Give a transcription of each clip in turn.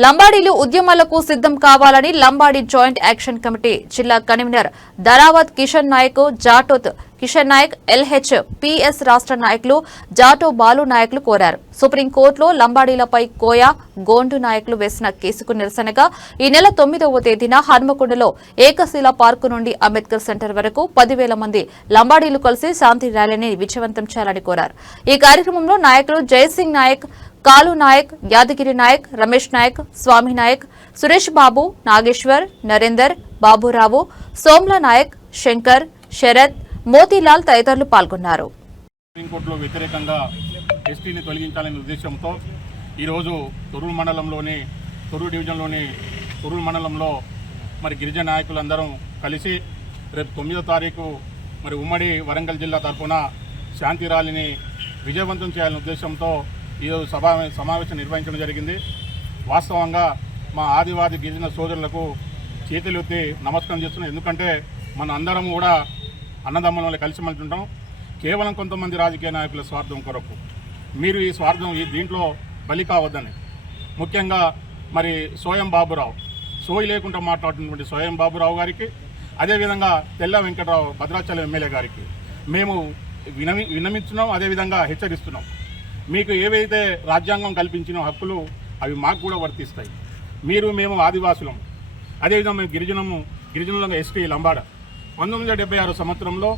లంబాడీలు ఉద్యమాలకు సిద్ధం కావాలని లంబాడీ జాయింట్ యాక్షన్ కమిటీ జిల్లా convener Dharavath Kishan Nayak Jatoth Kishan Nayak L H P S రాష్ట్ర నాయకులు జాటో బాలు నాయకులు కోరారు. సుప్రీంకోర్టులో లంబాడీలపై కోయా గోండు నాయకులు వేసిన కేసుకు నిరసనగా ఈ నెల తొమ్మిదవ తేదీన హన్మకొండలో ఏకశిల పార్కు నుండి అంబేద్కర్ సెంటర్ వరకు పదివేల మంది లంబాడీలు కలిసి శాంతి ర్యాలీని విజయవంతం చేయాలని కోరారు. ఈ కార్యక్రమంలో నాయకులు జయసింగ్ నాయక్ కాలు నాయక్ యాదగిరి నాయక్ రమేష్ నాయక్ స్వామి నాయక్ సురేష్ బాబు నాగేశ్వర్ నరేందర్ బాబురావు సోమ్ల నాయక్ శంకర్ శరత్ మోతీలాల్ తదితరులు పాల్గొన్నారు. సుప్రీంకోర్టులో వ్యతిరేకంగా ఎస్టీని తొలగించాలనే ఉద్దేశంతో ఈరోజు తొర్రూరు మండలంలోని తొర్రూరు డివిజన్లోని తొర్రూరు మండలంలో మరి గిరిజన నాయకులందరం కలిసి రేపు తొమ్మిదో తారీఖు మరి ఉమ్మడి వరంగల్ జిల్లా తరఫున శాంతి ర్యాలీని విజయవంతం చేయాలనే ఉద్దేశంతో ఈరోజు సభా సమావేశం నిర్వహించడం జరిగింది. వాస్తవంగా మా ఆదివాది గిరిజన సోదరులకు చేతులెత్తి నమస్కారం చేస్తున్నాం. ఎందుకంటే మన అందరం కూడా అన్నదమ్ముల వల్ల కలిసి ఉంటాం. కేవలం కొంతమంది రాజకీయ నాయకుల స్వార్థం కొరకు. మీరు ఈ స్వార్థం ఈ దీంట్లో బలి కావద్దని. ముఖ్యంగా మరి సోయం బాబురావు. సోయి లేకుండా మాట్లాడుతున్నటువంటి సోయం బాబురావు గారికి అదేవిధంగా తెల్ల వెంకటరావు భద్రాచలం ఎమ్మెల్యే గారికి మేము వినమి విన్నమించున్నాం అదేవిధంగా హెచ్చరిస్తున్నాం. మీకు ఏవైతే రాజ్యాంగం కల్పించిన హక్కులు అవి మాకు కూడా వర్తిస్తాయి. మీరు మేము ఆదివాసులం. అదేవిధంగా మేము గిరిజనము గిరిజనులంగా ఎస్టీ లంబాడ. పంతొమ్మిది వందల డెబ్బై ఆరు సంవత్సరంలో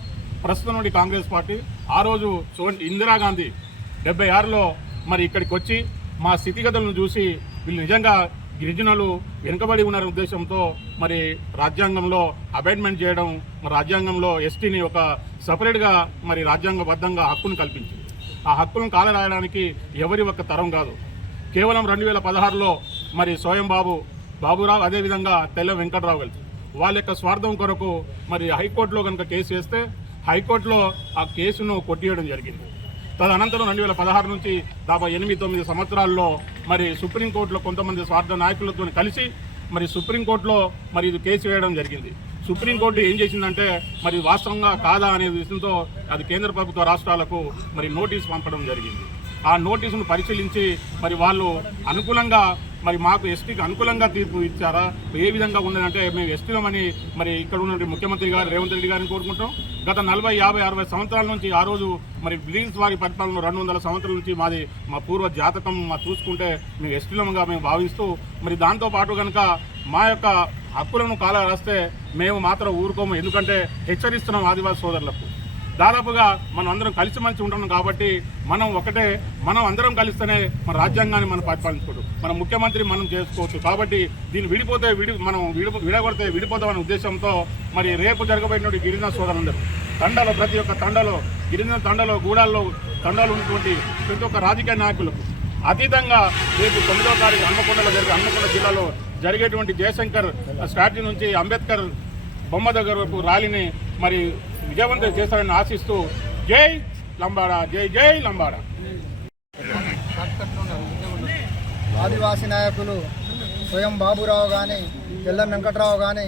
ప్రస్తుతం నుండి కాంగ్రెస్ పార్టీ ఆ రోజు సో ఇందిరాగాంధీ డెబ్బై ఆరులో మరి ఇక్కడికి వచ్చి మా స్థితిగతులను చూసి వీళ్ళు నిజంగా గిరిజనులు వెనుకబడి ఉన్న ఉద్దేశంతో మరి రాజ్యాంగంలో అబైండ్మెంట్ చేయడం మరి రాజ్యాంగంలో ఎస్టీని ఒక సపరేట్గా మరి రాజ్యాంగబద్ధంగా హక్కును కల్పించింది. ఆ హక్కులను కాలరాయడానికి ఎవరి ఒక్క తరం కాదు. కేవలం రెండు వేల పదహారులో మరి స్వయం బాబు బాబురావు అదేవిధంగా తెల్ల వెంకటరావు కలిసి వాళ్ళ యొక్క స్వార్థం కొరకు మరి హైకోర్టులో కనుక కేసు వేస్తే హైకోర్టులో ఆ కేసును కొట్టివేయడం జరిగింది. తదనంతరం రెండు వేల పదహారు నుంచి దాదాపు ఎనిమిది తొమ్మిది సంవత్సరాల్లో మరి సుప్రీంకోర్టులో కొంతమంది స్వార్థ నాయకులతో కలిసి మరి సుప్రీంకోర్టులో మరి ఇది కేసు వేయడం జరిగింది. సుప్రీంకోర్టు ఏం చేసిందంటే మరి వాస్తవంగా కాదా అనే విషయంతో అది కేంద్ర ప్రభుత్వ రాష్ట్రాలకు మరి నోటీస్ పంపడం జరిగింది. ఆ నోటీసును పరిశీలించి మరి వాళ్ళు అనుకూలంగా మరి మాకు ఎస్టీకి అనుకూలంగా తీర్పు ఇచ్చారా? ఏ విధంగా ఉన్నదంటే మేము ఎస్టీలమని మరి ఇక్కడ ఉన్న ముఖ్యమంత్రి గారు రేవంత్ రెడ్డి గారిని కోరుకుంటాం గత నలభై యాభై అరవై సంవత్సరాల నుంచి ఆ రోజు మరి బ్రిటిష్ వారి పరిపాలన రెండు వందల సంవత్సరాల నుంచి మాది మా పూర్వ జాతకం మా చూసుకుంటే మేము ఎస్టీలముగా మేము భావిస్తూ మరి దాంతో పాటు కనుక మా యొక్క హక్కులను కాల రాస్తే మేము మాత్రం ఊరుకోము. ఎందుకంటే హెచ్చరిస్తున్నాం ఆదివాసీ సోదరులకు. దాదాపుగా మనం అందరం కలిసి కలిసిమెలిసి ఉంటున్నాం కాబట్టి మనం ఒకటే మనం అందరం కలిస్తేనే మన రాజ్యాంగాన్ని మనం పరిపాలించుకోవచ్చు. మన ముఖ్యమంత్రి మనం చేసుకోవచ్చు. కాబట్టి దీన్ని విడిపోతే విడి మనం విడి విడగొడితే విడిపోతామనే ఉద్దేశంతో మరి రేపు జరగబడినటువంటి గిరిజన సోదరులందరూ తండలో ప్రతి ఒక్క తండలో గిరిజన తండలో గూడాల్లో తండాలు ఉన్నటువంటి ప్రతి ఒక్క రాజకీయ నాయకులకు అతీతంగా రేపు తొమ్మిదవ తారీఖు హన్మకొండలో జరిగే హన్మకొండ జిల్లాలో జరిగేటువంటి జయశంకర్ స్ట్రాటజీ నుంచి అంబేద్కర్ బొమ్మ దగ్గర వరకు ర్యాలీని మరి విజయవంతం చేస్తారని ఆశిస్తూ జై లంబాడా జై జై లంబాడా. ఆదివాసీ నాయకులు స్వయం బాబురావు కానీ తెల్లం వెంకట్రావు కానీ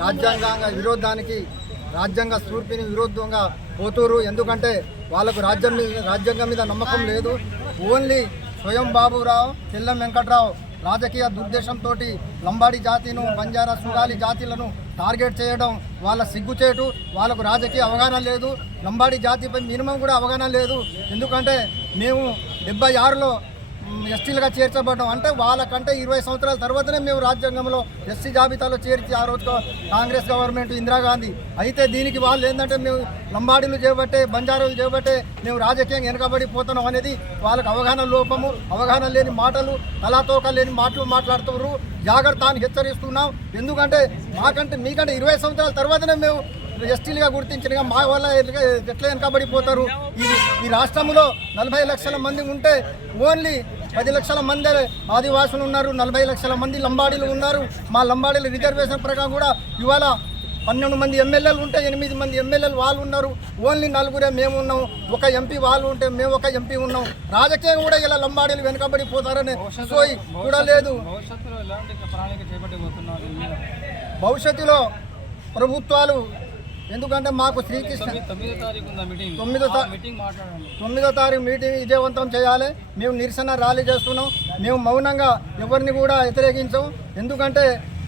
రాజ్యాంగ విరోధానికి రాజ్యాంగ స్ఫూర్తిని విరుద్ధంగా పోతురు ఎందుకంటే వాళ్ళకు రాజ్యం మీద రాజ్యాంగం మీద నమ్మకం లేదు. ఓన్లీ స్వయం బాబురావు తెల్లం వెంకట్రావు రాజకీయ దుర్దేశంతో లంబాడి జాతిను బంజారా సుగాలి జాతిలను టార్గెట్ చేయడం వాళ్ళ సిగ్గుచేటు వాళ్ళకు రాజకీయ అవగాహన లేదు. లంబాడి జాతిపై మినిమం కూడా అవగాహన లేదు. ఎందుకంటే మేము డెబ్బై ఆరులో ఎస్టీలుగా చేర్చబడ్డం. అంటే వాళ్ళకంటే ఇరవై సంవత్సరాల తర్వాతనే మేము రాజ్యాంగంలో ఎస్సీ జాబితాలో చేర్చి ఆ రోజు కాంగ్రెస్ గవర్నమెంట్ ఇందిరాగాంధీ. అయితే దీనికి వాళ్ళు ఏంటంటే మేము లంబాడీలు చేపట్టే బంజారాలు చేపట్టే మేము రాజకీయంగా వెనకబడి పోతున్నాం అనేది వాళ్ళకి అవగాహన లోపము అవగాహన లేని మాటలు తలాతోక లేని మాటలు మాట్లాడుతున్నారు. జాగ్రత్త అని హెచ్చరిస్తున్నాం. ఎందుకంటే మాకంటే మీకంటే ఇరవై సంవత్సరాల తర్వాతనే మేము ఎస్టీలుగా గుర్తించిన మా వల్ల ఎట్లా వెనకబడిపోతారు? ఇది ఈ రాష్ట్రంలో నలభై లక్షల మంది ఉంటే ఓన్లీ పది లక్షల మంది ఆదివాసులు ఉన్నారు నలభై లక్షల మంది లంబాడీలు ఉన్నారు. మా లంబాడీల రిజర్వేషన్ ప్రకారం కూడా ఇవాళ పన్నెండు మంది ఎమ్మెల్యేలు ఉంటే ఎనిమిది మంది ఎమ్మెల్యేలు వాళ్ళు ఉన్నారు. ఓన్లీ నలుగురే మేము ఉన్నాం. ఒక ఎంపీ వాళ్ళు ఉంటే మేము ఒక ఎంపీ ఉన్నాం. రాజకీయం కూడా ఇలా లంబాడీలు వెనకబడి పోతారనే సోయి కూడా లేదు. భవిష్యత్తులో ప్రభుత్వాలు ఎందుకంటే మాకు శ్రీకృష్ణ తొమ్మిదో తారీఖు తొమ్మిదో తారీఖు మీటింగ్ విజయవంతం చేయాలి. మేము నిరసన ర్యాలీ చేస్తున్నాం. మేము మౌనంగా ఎవరిని కూడా వ్యతిరేకించాం. ఎందుకంటే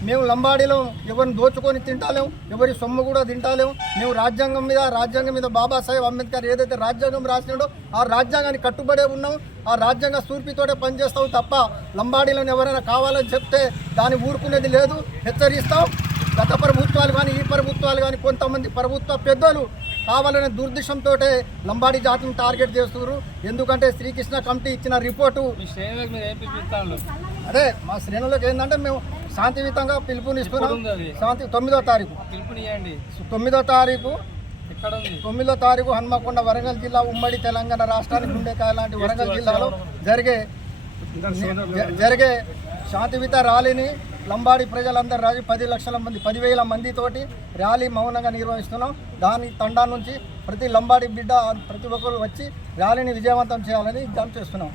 మేము లంబాడీలో ఎవరిని దోచుకొని తింటాలేం ఎవరి సొమ్ము కూడా తింటాలేం. మేము రాజ్యాంగం మీద రాజ్యాంగం మీద బాబాసాహెబ్ అంబేద్కర్ ఏదైతే రాజ్యాంగం రాసినాడో ఆ రాజ్యాంగాన్ని కట్టుబడే ఉన్నాం. ఆ రాజ్యాంగ స్ఫూర్తితోటే పనిచేస్తాం తప్ప లంబాడీలను ఎవరైనా కావాలని చెప్తే దాన్ని ఊరుకునేది లేదు. హెచ్చరిస్తాం. గత ప్రభుత్వాలు కానీ ఈ ప్రభుత్వాలు కానీ కొంతమంది ప్రభుత్వ పెద్దలు కావాలనే దుర్దిశంతో లంబాడి జాతిని టార్గెట్ చేస్తున్నారు. ఎందుకంటే శ్రీకృష్ణ కమిటీ ఇచ్చిన రిపోర్టు అదే మా శ్రేణులకు ఏంటంటే మేము శాంతియుతంగా పిలుపునిస్తున్నాం? శాంతి తొమ్మిదో తారీఖు. తొమ్మిదో తారీఖు తొమ్మిదో తారీఖు హన్మకొండ వరంగల్ జిల్లా ఉమ్మడి తెలంగాణ రాష్ట్రానికి గుండెకాయ లాంటి వరంగల్ జిల్లాలో జరిగే జరిగే శాంతియుత ర్యాలీని లంబాడి ప్రజలందరూ రాజు పది లక్షల మంది పదివేల మందితోటి ర్యాలీ మౌనంగా నిర్వహిస్తున్నాం. దాని తండా నుంచి ప్రతి లంబాడి బిడ్డ ప్రతి ఒక్కరు వచ్చి ర్యాలీని విజయవంతం చేయాలని జంప్ చేస్తున్నాం.